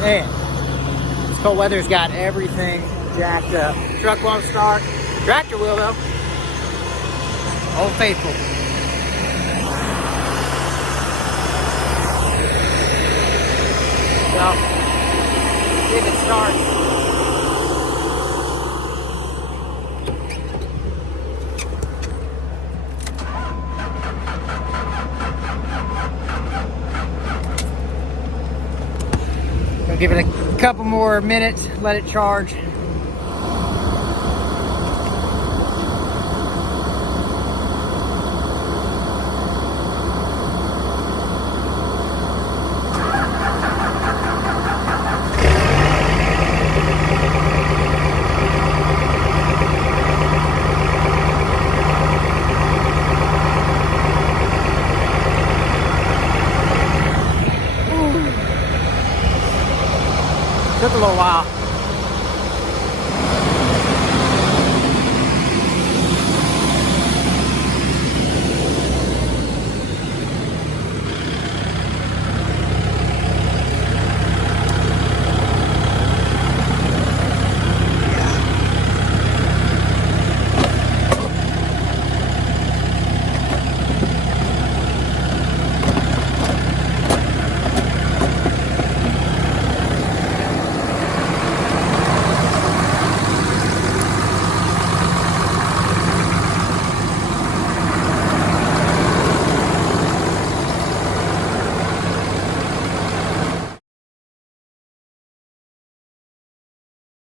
Man, this cold weather's got everything jacked up. Truck won't start. Tractor will though. Old Faithful. So, see if it starts. Gonna give it a couple more minutes, let it charge. Took a little while.